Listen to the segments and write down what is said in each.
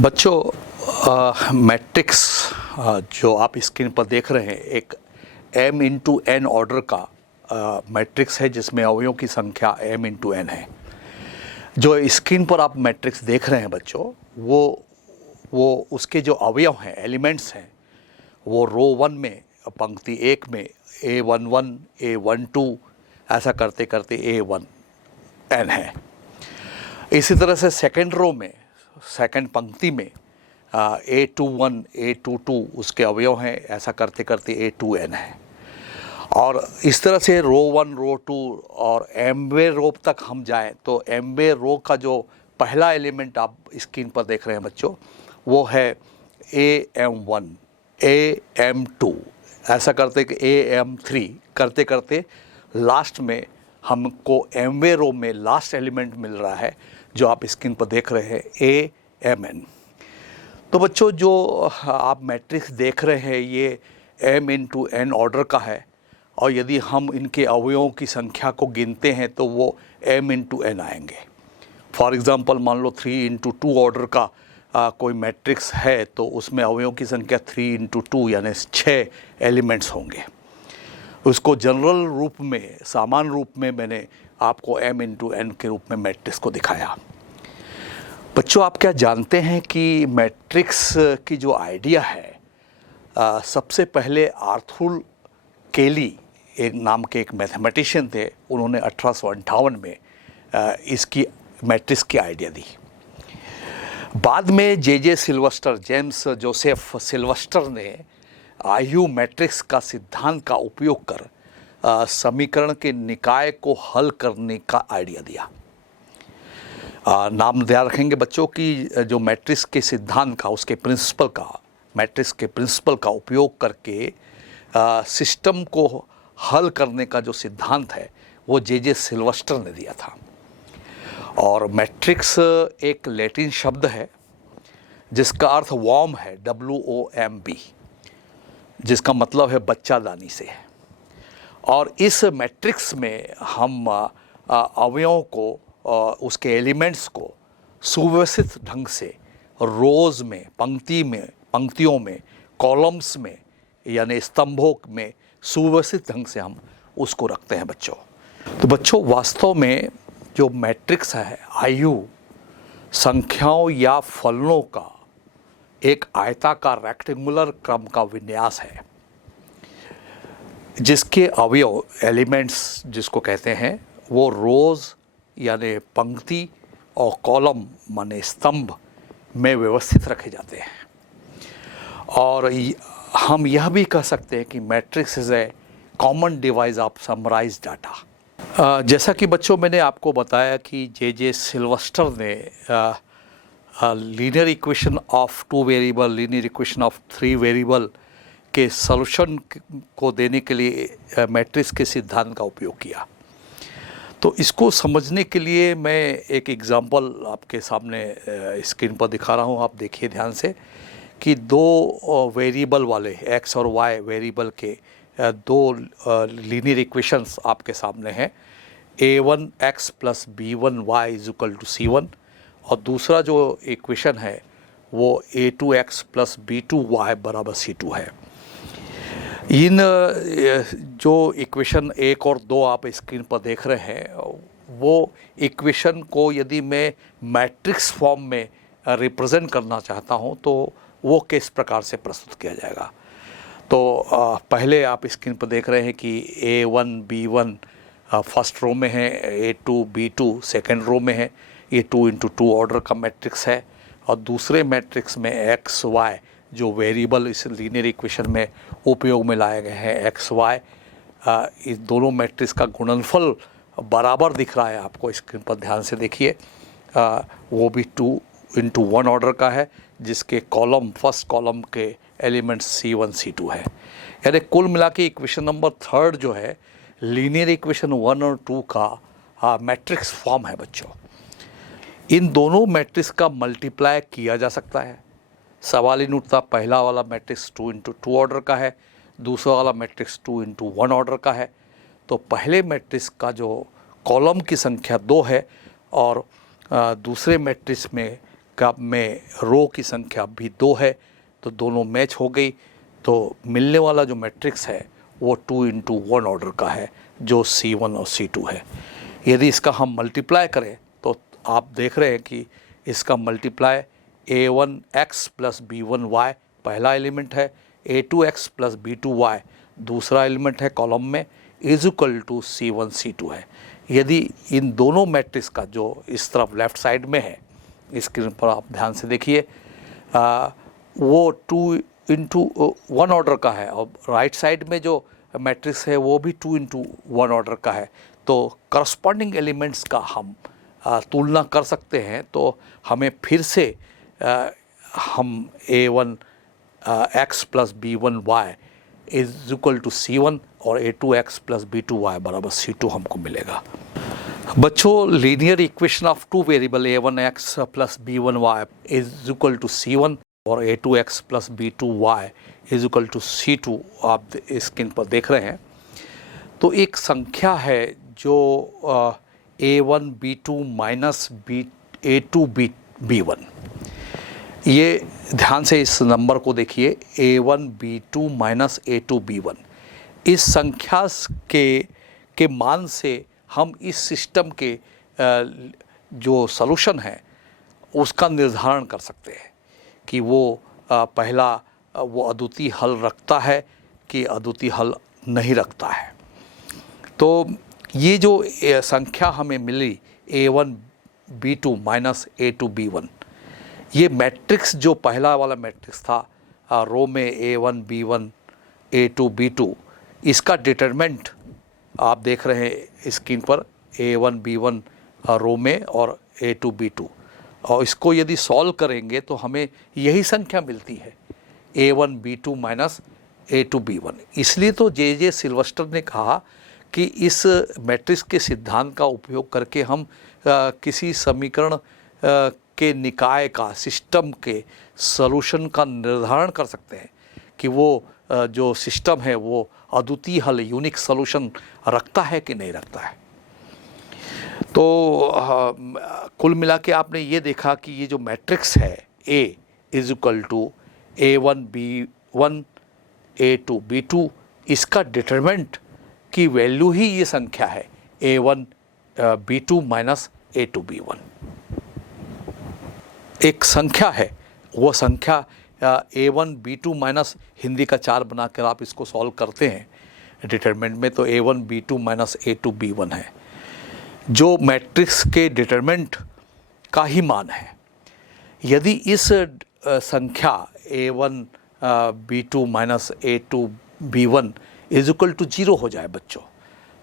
बच्चों मैट्रिक्स जो आप स्क्रीन पर देख रहे हैं एक m इंटू एन ऑर्डर का मैट्रिक्स है जिसमें अवयवों की संख्या m इंटू एन है। जो स्क्रीन पर आप मैट्रिक्स देख रहे हैं बच्चों वो उसके जो अवयव हैं एलिमेंट्स हैं वो रो 1 में पंक्ति 1 में A11 A12 ऐसा करते करते A1n है। इसी तरह से सेकेंड रो में सेकेंड पंक्ति में A21 A22 उसके अवयव हैं, ऐसा करते करते A2n है। और इस तरह से रो 1 रो 2 और mवे रो तक हम जाएं तो mवे रो का जो पहला एलिमेंट आप स्क्रीन पर देख रहे हैं बच्चों वो है AM1 AM2 ऐसा करते कि AM3 करते करते लास्ट में हमको mवे रो में लास्ट एलिमेंट मिल रहा है जो आप स्क्रीन पर देख रहे हैं AMN। तो बच्चों जो आप मैट्रिक्स देख रहे हैं ये m इंटू एन ऑर्डर का है और यदि हम इनके अवयवों की संख्या को गिनते हैं तो वो m इंटू एन आएंगे। फॉर एग्ज़ाम्पल मान लो 3 इंटू 2 ऑर्डर का कोई मैट्रिक्स है तो उसमें अवयवों की संख्या 3 इंटू 2 यानी 6 एलिमेंट्स होंगे। उसको जनरल रूप में सामान्य रूप में मैंने आपको m इंटू एन के रूप में मैट्रिक्स को दिखाया। बच्चों आप क्या जानते हैं कि मैट्रिक्स की जो आइडिया है सबसे पहले आर्थर केली एक नाम के एक मैथमेटिशियन थे, उन्होंने 1858 में इसकी मैट्रिक्स की आइडिया दी। बाद में जे सिल्वेस्टर जेम्स जोसेफ सिल्वेस्टर ने आयु मैट्रिक्स का सिद्धांत का उपयोग कर समीकरण के निकाय को हल करने का आइडिया दिया। नाम ध्यान रखेंगे बच्चों कि जो मैट्रिक्स के सिद्धांत का उसके प्रिंसिपल का मैट्रिक्स के प्रिंसिपल का उपयोग करके सिस्टम को हल करने का जो सिद्धांत है वो जे सिल्वेस्टर ने दिया था। और मैट्रिक्स एक लैटिन शब्द है जिसका अर्थ वॉर्म है WOMB जिसका मतलब है बच्चादानी से है। और इस मैट्रिक्स में हम अवयवों को उसके एलिमेंट्स को सुव्यवस्थित ढंग से रोज़ में पंक्तियों में कॉलम्स में यानी स्तंभों में सुव्यवस्थित ढंग से हम उसको रखते हैं बच्चों। तो बच्चों वास्तव में जो मैट्रिक्स है आयु संख्याओं या फलनों का एक आयताकार रेक्टेंगुलर क्रम का विन्यास है जिसके अवयव एलिमेंट्स जिसको कहते हैं वो रोज़ यानी पंक्ति और कॉलम माने स्तंभ में व्यवस्थित रखे जाते हैं। और हम यह भी कह सकते हैं कि matrix is a common device of summarize data. जैसा कि बच्चों मैंने आपको बताया कि जे सिल्वेस्टर ने linear equation of 2 variable linear equation of 3 variable के सॉल्यूशन को देने के लिए मैट्रिक्स के सिद्धांत का उपयोग किया। तो इसको समझने के लिए मैं एक एग्ज़ाम्पल आपके सामने स्क्रीन पर दिखा रहा हूँ। आप देखिए ध्यान से कि दो वेरिएबल वाले x और y वेरिएबल के दो लीनियर इक्वेशंस आपके सामने हैं। a1x plus b1y is equal to c1 और दूसरा जो इक्वेशन है वो a2x प्लस b2y बराबर c2 है। इन जो इक्वेशन 1 और 2 आप स्क्रीन पर देख रहे हैं वो इक्वेशन को यदि मैं मैट्रिक्स फॉर्म में रिप्रेजेंट करना चाहता हूं तो वो किस प्रकार से प्रस्तुत किया जाएगा। तो पहले आप स्क्रीन पर देख रहे हैं कि A1 B1 फर्स्ट रो में है, A2 B2 सेकेंड रो में है। ये 2 इंटू 2 ऑर्डर का मैट्रिक्स है। और दूसरे मैट्रिक्स में x y जो वेरिएबल इस लीनियर इक्वेशन में उपयोग में लाए गए हैं x y इस दोनों मैट्रिक्स का गुणनफल बराबर दिख रहा है आपको स्क्रीन पर ध्यान से देखिए। वो भी 2 इंटू 1 ऑर्डर का है जिसके कॉलम फर्स्ट कॉलम के एलिमेंट C1 C2 है। यानी कुल मिला के इक्वेशन नंबर 3 जो है लीनियर इक्वेशन 1 और 2 का मैट्रिक्स फॉर्म है बच्चों। इन दोनों मैट्रिक्स का मल्टीप्लाई किया जा सकता है। सवाल इन उठता पहला वाला मैट्रिक्स 2 इंटू 2 ऑर्डर का है, दूसरा वाला मैट्रिक्स 2 इंटू 1 ऑर्डर का है। तो पहले मैट्रिक्स का जो कॉलम की संख्या 2 है और दूसरे मैट्रिक्स में का में रो की संख्या भी 2 है, तो दोनों मैच हो गई। तो मिलने वाला जो मैट्रिक्स है वो 2x1 ऑर्डर का है, जो C1 और C2 है। यदि इसका हम मल्टीप्लाई करें तो आप देख रहे हैं कि इसका मल्टीप्लाई A1x प्लस B1y पहला एलिमेंट है, A2x प्लस B2y दूसरा एलिमेंट है कॉलम में, is equal to C1 C2 है। यदि इन दोनों मैट्रिक्स का जो इस तरफ लेफ्ट साइड में है, स्क्रीन पर आप ध्यान से देखिए, वो 2x1 ऑर्डर का है, और राइट साइड में जो मैट्रिक्स है वो भी 2x1 ऑर्डर का है। तो करस्पॉन्डिंग एलिमेंट्स का हम तुलना कर सकते हैं। तो हमें फिर से हम A1x plus B1y is equal to C1 और A2x प्लस B2y बराबर C2 हमको मिलेगा। बच्चों, linear equation of two variable A1x plus B1y is equal to C1 और A2x plus B2y is equal to C2 आप स्क्रीन पर देख रहे हैं। तो एक संख्या है जो A1 B2 minus A2 B1, ये ध्यान से इस नंबर को देखिए, A1 B2 minus A2 B1। इस संख्या के मान से हम इस सिस्टम के जो सॉल्यूशन है उसका निर्धारण कर सकते हैं कि वो पहला वो अद्वितीय हल रखता है कि अद्वितीय हल नहीं रखता है। तो ये जो संख्या हमें मिली A1 B2 minus A2 B1, ये मैट्रिक्स जो पहला वाला मैट्रिक्स था रो में A1 B1 A2 B2, इसका डिटरमिनेंट आप देख रहे हैं स्क्रीन पर, A1 B1 रो में और A2 B2, और इसको यदि सॉल्व करेंगे तो हमें यही संख्या मिलती है A1 B2 minus A2 B1। इसलिए तो जे सिल्वेस्टर ने कहा कि इस मैट्रिक्स के सिद्धांत का उपयोग करके हम किसी समीकरण के निकाय का, सिस्टम के सॉल्यूशन का निर्धारण कर सकते हैं कि वो जो सिस्टम है वो अद्वितीय हल, यूनिक सॉल्यूशन रखता है कि नहीं रखता है। तो कुल मिला के आपने ये देखा कि ये जो मैट्रिक्स है A is equal to A1 B1 A2 B2, इसका डिटरमिनेंट की वैल्यू ही ये संख्या है A1 B2 minus A2 B1। एक संख्या है, वो संख्या A1 B2 माइनस हिंदी का 4 बनाकर आप इसको सॉल्व करते हैं डिटरमिनेंट में, तो A1 B2 minus A2 B1 है, जो मैट्रिक्स के डिटरमिनेंट का ही मान है। यदि इस संख्या A1 B2 minus A2 B1 is equal to 0 हो जाए बच्चों,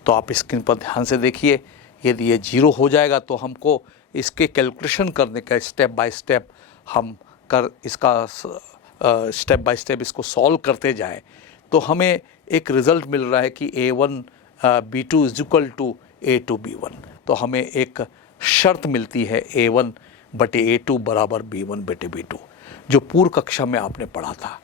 तो आप स्क्रीन पर ध्यान से देखिए, यदि ये 0 हो जाएगा तो हमको इसके कैलकुलेशन करने का स्टेप बाय स्टेप हम इसका स्टेप बाय स्टेप इसको सॉल्व करते जाएं, तो हमें एक रिज़ल्ट मिल रहा है कि A1 B2 is equal to A2 B1। तो हमें एक शर्त मिलती है A1 बटे A2 बराबर B1 बटे B2, जो पूर्व कक्षा में आपने पढ़ा था।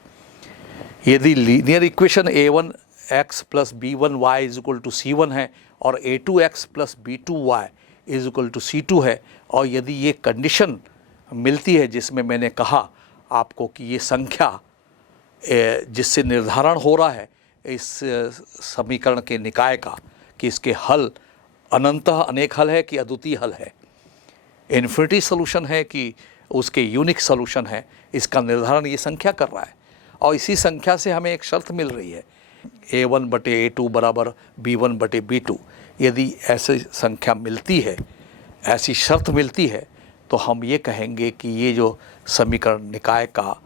यदि linear equation A1x plus B1y is equal to C1 है और A2x plus B2y is equal to C2 है, और यदि ये कंडीशन मिलती है जिसमें मैंने कहा आपको कि ये संख्या जिससे निर्धारण हो रहा है इस समीकरण के निकाय का कि इसके हल अनंतः अनेक हल है कि अद्वितीय हल है, इन्फिनिटी सॉल्यूशन है कि उसके यूनिक सॉल्यूशन है, इसका निर्धारण ये संख्या कर रहा है। और इसी संख्या से हमें एक शर्त मिल रही है A1 बटे A2 बराबर B1 बटे B2। यदि ऐसी संख्या मिलती है, ऐसी शर्त मिलती है, तो हम ये कहेंगे कि ये जो समीकरण निकाय का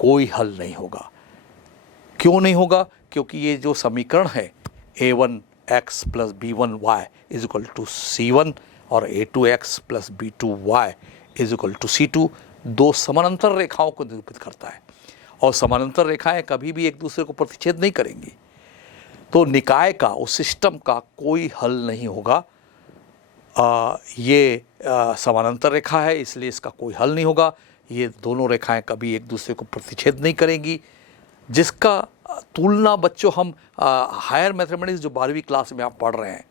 कोई हल नहीं होगा। क्यों नहीं होगा? क्योंकि ये जो समीकरण है A1x plus B1y is equal to C1 और A2x plus B2y is equal to C2 दो समानांतर रेखाओं को निरूपित करता है, और समानांतर रेखाएं कभी भी एक दूसरे को प्रतिच्छेद नहीं करेंगी। तो निकाय का, उस सिस्टम का कोई हल नहीं होगा। ये समानांतर रेखा है इसलिए इसका कोई हल नहीं होगा। ये दोनों रेखाएं कभी एक दूसरे को प्रतिच्छेद नहीं करेंगी, जिसका तुलना बच्चों हम हायर मैथमेटिक्स जो 12वीं क्लास में आप पढ़ रहे हैं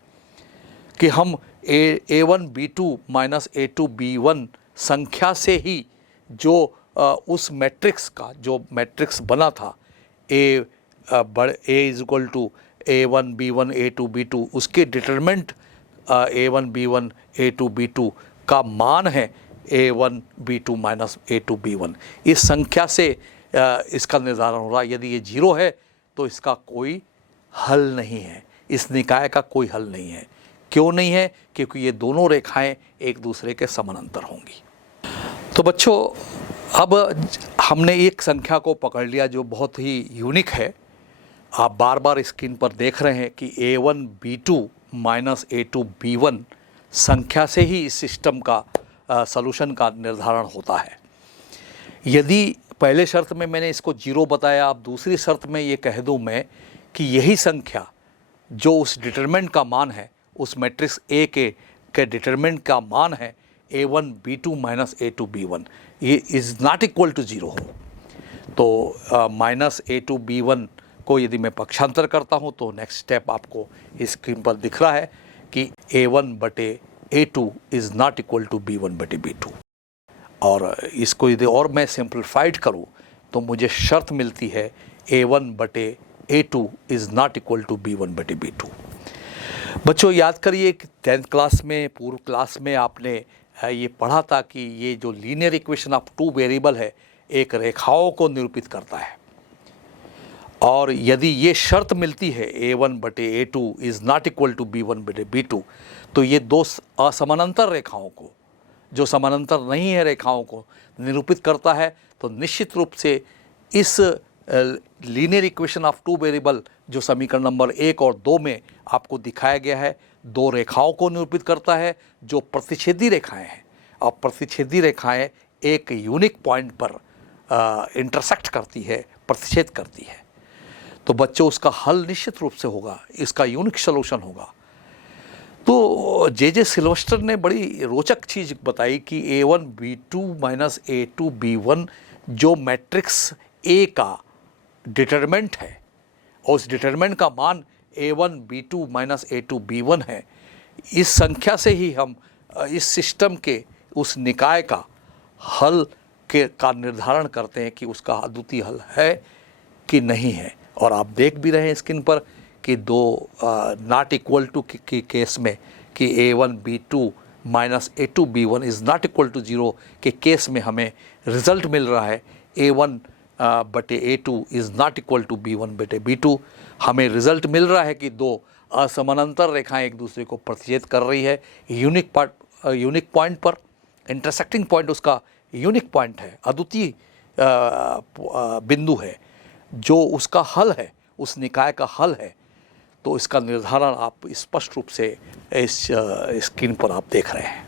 कि हम A1 B2 minus A2 B1 संख्या से ही जो उस मैट्रिक्स का जो मैट्रिक्स बना था ए is equal to A1 B1 A2 B2, उसके determinant A1 B1 A2 B2 का मान है A1 B2 minus A2 B1। इस संख्या से इसका निर्धारण हो रहा है। यदि ये 0 है तो इसका कोई हल नहीं है, इस निकाय का कोई हल नहीं है। क्यों नहीं है? क्योंकि ये दोनों रेखाएं एक दूसरे के समानांतर होंगी। तो बच्चों, अब हमने एक संख्या को पकड़ लिया जो बहुत ही यूनिक है। आप बार बार स्क्रीन पर देख रहे हैं कि A1 B2 minus A2 B1 संख्या से ही इस सिस्टम का सॉल्यूशन का निर्धारण होता है। यदि पहले शर्त में मैंने इसको 0 बताया, अब दूसरी शर्त में ये कह दूं मैं कि यही संख्या जो उस डिटरमिनेंट का मान है, उस मैट्रिक्स A के डिटरमिनेंट का मान है A1 B2 minus A2 B1, ये इज़ नॉट इक्वल टू 0 हो, तो माइनस A2 B1 को यदि मैं पक्षांतर करता हूँ तो नेक्स्ट स्टेप आपको इस स्क्रीन पर दिख रहा है कि A1 बटे A2 is not equal to B1 बटे B2। और इसको यदि और मैं सिंप्लीफाइड करूँ तो मुझे शर्त मिलती है A1 बटे A2 is not equal to B1 बटे B2। बच्चों, याद करिए कि 10th क्लास में, पूर्व क्लास में आपने ये पढ़ा था कि ये जो लीनियर इक्वेशन ऑफ 2 वेरिएबल है, एक रेखाओं को निरूपित करता है। और यदि ये शर्त मिलती है A1 बटे A2 is not equal to B1 बटे B2, तो ये दो असमानांतर रेखाओं को, जो समानांतर नहीं है रेखाओं को निरूपित करता है। तो निश्चित रूप से इस लीनियर इक्वेशन ऑफ 2 वेरिएबल जो समीकरण नंबर 1 और 2 में आपको दिखाया गया है, दो रेखाओं को निरूपित करता है जो प्रतिच्छेदी रेखाएं हैं। और प्रतिच्छेदी रेखाएं एक यूनिक पॉइंट पर इंटरसेक्ट करती है, प्रतिच्छेद करती है। तो बच्चों, उसका हल निश्चित रूप से होगा, इसका यूनिक सॉल्यूशन होगा। तो जे सिल्वेस्टर ने बड़ी रोचक चीज़ बताई कि A1 B2 minus A2 B1 जो मैट्रिक्स A का डिटरमिनेंट है और उस डिटरमिनेंट का मान A1 B2 minus A2 B1 है, इस संख्या से ही हम इस सिस्टम के उस निकाय का हल का निर्धारण करते हैं कि उसका अद्वितीय हल है कि नहीं है। और आप देख भी रहे हैं स्क्रीन पर कि दो नॉट इक्वल टू के केस में कि A1 B2 minus A2 B1 is not equal to 0 के केस में हमें रिज़ल्ट मिल रहा है A1 बटे A2 is not equal to B1 बटे B2। हमें रिज़ल्ट मिल रहा है कि दो असमानांतर रेखाएं एक दूसरे को प्रतिच्छेद कर रही है यूनिक पॉइंट पर। इंटरसेक्टिंग पॉइंट उसका यूनिक पॉइंट है, अद्वितीय बिंदु है जो उसका हल है, उस निकाय का हल है। तो इसका निर्धारण आप स्पष्ट रूप से इस स्क्रीन पर आप देख रहे हैं।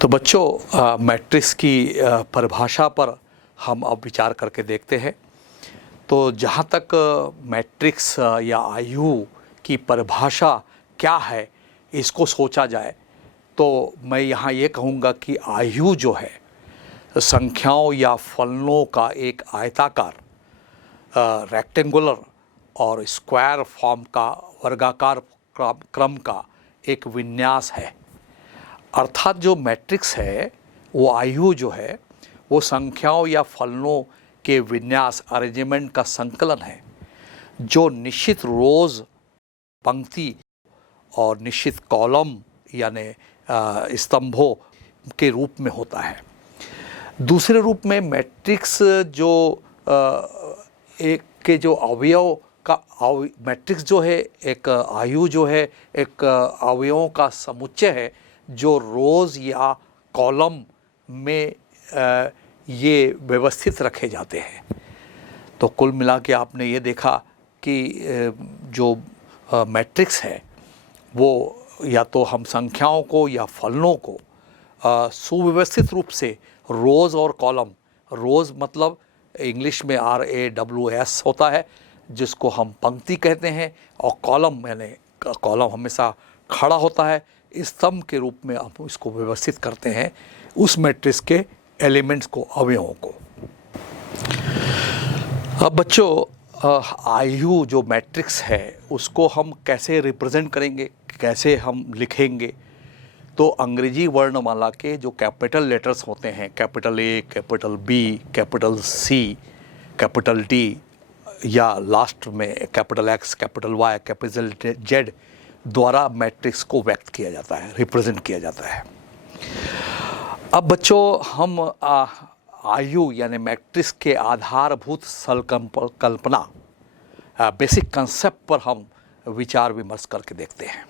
तो बच्चों, मैट्रिक्स की परिभाषा पर हम अब विचार करके देखते हैं। तो जहाँ तक मैट्रिक्स या आयु की परिभाषा क्या है, इसको सोचा जाए तो मैं यहाँ ये कहूँगा कि आयु जो है संख्याओं या फलनों का एक आयताकार, रेक्टेंगुलर और स्क्वायर फॉर्म का वर्गाकार क्रम का एक विन्यास है। अर्थात जो मैट्रिक्स है, वो आयु जो है, वो संख्याओं या फलनों के विन्यास, अरेंजमेंट का संकलन है जो निश्चित रोज़, पंक्ति और निश्चित कॉलम यानी स्तंभों के रूप में होता है। दूसरे रूप में मैट्रिक्स जो एक के जो अवयव का मैट्रिक्स जो है, एक आयु जो है एक अवयवों का समुच्चय है जो रोज़ या कॉलम में ये व्यवस्थित रखे जाते हैं। तो कुल मिला के आपने ये देखा कि जो मैट्रिक्स है वो या तो हम संख्याओं को या फलनों को सुव्यवस्थित रूप से रोज़ और कॉलम, रोज़ मतलब इंग्लिश में RAWS होता है जिसको हम पंक्ति कहते हैं, और कॉलम यानी कॉलम हमेशा खड़ा होता है, स्तंभ के रूप में हम इसको व्यवस्थित करते हैं उस मैट्रिक्स के एलिमेंट्स को, अवयवों को। अब बच्चों, आयु जो मैट्रिक्स है उसको हम कैसे रिप्रेजेंट करेंगे, कैसे हम लिखेंगे? तो अंग्रेजी वर्णमाला के जो कैपिटल लेटर्स होते हैं, capital A, capital B, capital C, capital D, या लास्ट में capital X, capital Y, capital Z द्वारा मैट्रिक्स को व्यक्त किया जाता है, रिप्रेजेंट किया जाता है। अब बच्चों, हम आयु यानी मैट्रिक्स के आधारभूत संकल्पना, बेसिक कंसेप्ट पर हम विचार विमर्श करके देखते हैं।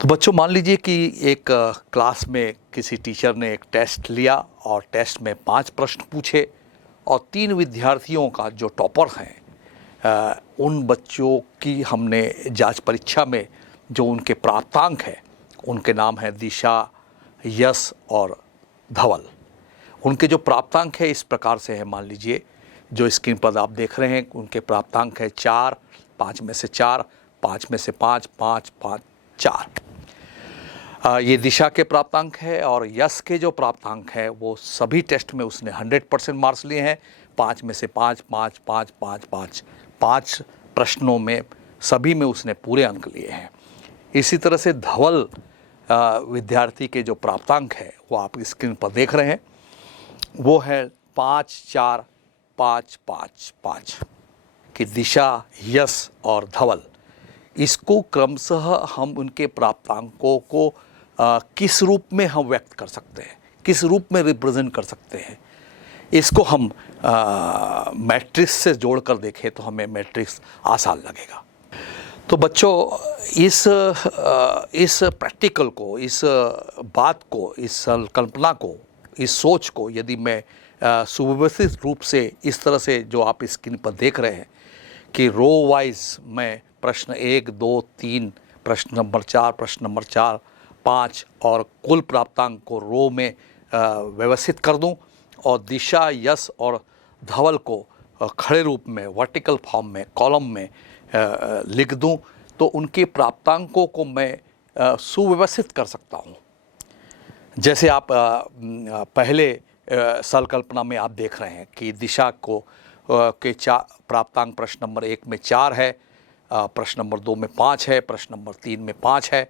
तो बच्चों, मान लीजिए कि एक क्लास में किसी टीचर ने एक टेस्ट लिया और टेस्ट में 5 प्रश्न पूछे और 3 विद्यार्थियों का जो टॉपर हैं, उन बच्चों की हमने जांच परीक्षा में जो उनके प्राप्तांक हैं, उनके नाम हैं दिशा, यश और धवल। उनके जो प्राप्तांक है इस प्रकार से है, मान लीजिए जो स्क्रीन पर आप देख रहे हैं, उनके प्राप्तांक है 4, 5 में से 4, 5 में से 5, 5, 5, 4। ये दिशा के प्राप्तांक है। और यश के जो प्राप्तांक है वो सभी टेस्ट में उसने 100% मार्क्स लिए हैं। 5 में से 5, 5, 5, 5, 5, 5 प्रश्नों में सभी में उसने पूरे अंक लिए हैं। इसी तरह से धवल विद्यार्थी के जो प्राप्तांक है वो आप स्क्रीन पर देख रहे हैं, वो है 5, 4, 5, 5, 5 कि दिशा, यश और धवल। इसको क्रमशः हम उनके प्राप्तांकों को किस रूप में हम व्यक्त कर सकते हैं, किस रूप में रिप्रेजेंट कर सकते हैं, इसको हम मैट्रिक्स से जोड़कर देखें तो हमें मैट्रिक्स आसान लगेगा। तो बच्चों, इस प्रैक्टिकल को, इस बात को, इस कल्पना को, इस सोच को यदि मैं सुव्यवस्थित रूप से इस तरह से जो आप स्क्रीन पर देख रहे हैं कि रो वाइज मैं प्रश्न 1, 2, 3, प्रश्न नंबर 4, प्रश्न नंबर 4, 5 और कुल प्राप्तांक को रो में व्यवस्थित कर दूं और दिशा, यश और धवल को खड़े रूप में, वर्टिकल फॉर्म में, कॉलम में लिख दूं, तो उनके प्राप्तांकों को मैं सुव्यवस्थित कर सकता हूं। जैसे आप पहले संकल्पना में आप देख रहे हैं कि दिशा को के प्राप्तांक प्रश्न नंबर 1 में 4 है, प्रश्न नंबर 2 में 5 है, प्रश्न नंबर 3 में 5 है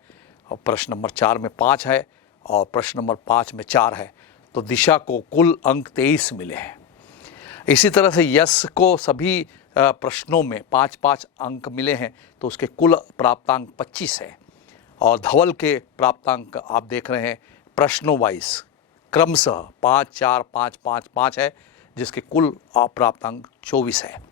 और प्रश्न नंबर 4 में 5 है और प्रश्न नंबर 5 में 4 है। तो दिशा को कुल अंक 23 मिले हैं। इसी तरह से यश को सभी प्रश्नों में 5-5 अंक मिले हैं, तो उसके कुल प्राप्तांक 25 है। और धवल के प्राप्तांक आप देख रहे हैं प्रश्नों वाइज क्रमशः 5, 4, 5, 5, 5 है, जिसके कुल प्राप्तांक 24 है।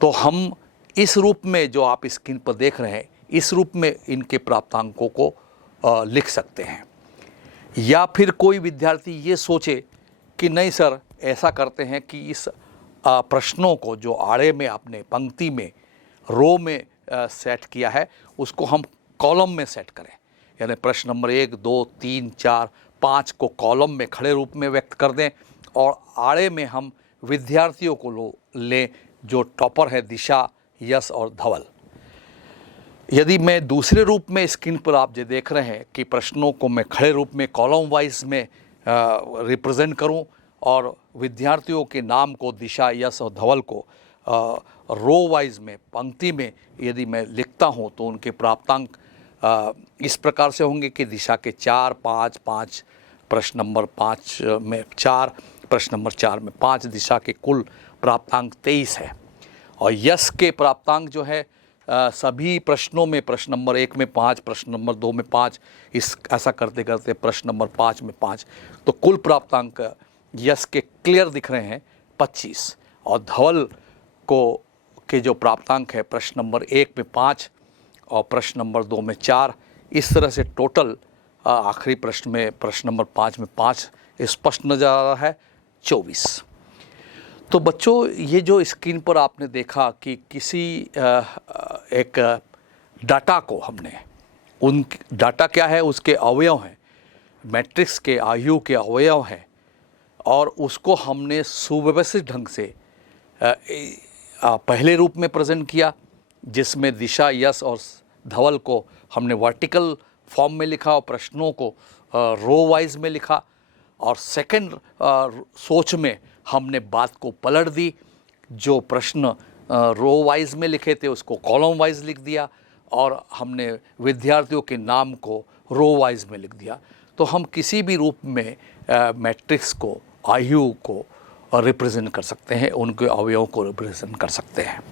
तो हम इस रूप में जो आप स्क्रीन पर देख रहे हैं, इस रूप में इनके प्राप्तांकों को लिख सकते हैं। या फिर कोई विद्यार्थी ये सोचे कि नहीं सर, ऐसा करते हैं कि इस प्रश्नों को जो आड़े में आपने पंक्ति में, रो में सेट किया है, उसको हम कॉलम में सेट करें। यानी प्रश्न नंबर 1, 2, 3, 4, 5 को कॉलम में खड़े रूप में व्यक्त कर दें और आड़े में हम विद्यार्थियों को लें जो टॉपर है दिशा, यश और धवल। यदि मैं दूसरे रूप में स्क्रीन पर आप जो देख रहे हैं कि प्रश्नों को मैं खड़े रूप में कॉलम वाइज में रिप्रेजेंट करूं और विद्यार्थियों के नाम को दिशा, यश और धवल को रो वाइज में, पंक्ति में यदि मैं लिखता हूं, तो उनके प्राप्तांक इस प्रकार से होंगे कि दिशा के 4, 5, 5, प्रश्न नंबर 5 में 4, प्रश्न नंबर 4 में 5, दिशा के कुल प्राप्तांक 23 है। और यश के प्राप्तांक जो है सभी प्रश्नों में प्रश्न नंबर 1 में 5, प्रश्न नंबर 2 में 5, ऐसा करते करते प्रश्न नंबर 5 में 5, तो कुल प्राप्तांक यश के क्लियर दिख रहे हैं 25। और धवल को के जो प्राप्तांक है प्रश्न नंबर 1 में 5 और प्रश्न नंबर 2 में 4, इस तरह से टोटल आखिरी प्रश्न में प्रश्न नंबर 5 में 5 स्पष्ट नज़र आ रहा है 24। तो बच्चों, ये जो स्क्रीन पर आपने देखा कि किसी एक डाटा को हमने, उन डाटा क्या है, उसके अवयव हैं, मैट्रिक्स के आयु के अवयव हैं, और उसको हमने सुव्यवस्थित ढंग से पहले रूप में प्रेजेंट किया, जिसमें दिशा, यश और धवल को हमने वर्टिकल फॉर्म में लिखा और प्रश्नों को रो वाइज में लिखा। और सेकंड सोच में हमने बात को पलट दी, जो प्रश्न रो वाइज में लिखे थे उसको कॉलम वाइज लिख दिया और हमने विद्यार्थियों के नाम को रो वाइज में लिख दिया, तो हम किसी भी रूप में मैट्रिक्स को, आयु को रिप्रेजेंट कर सकते हैं, उनके अवयवों को रिप्रेजेंट कर सकते हैं।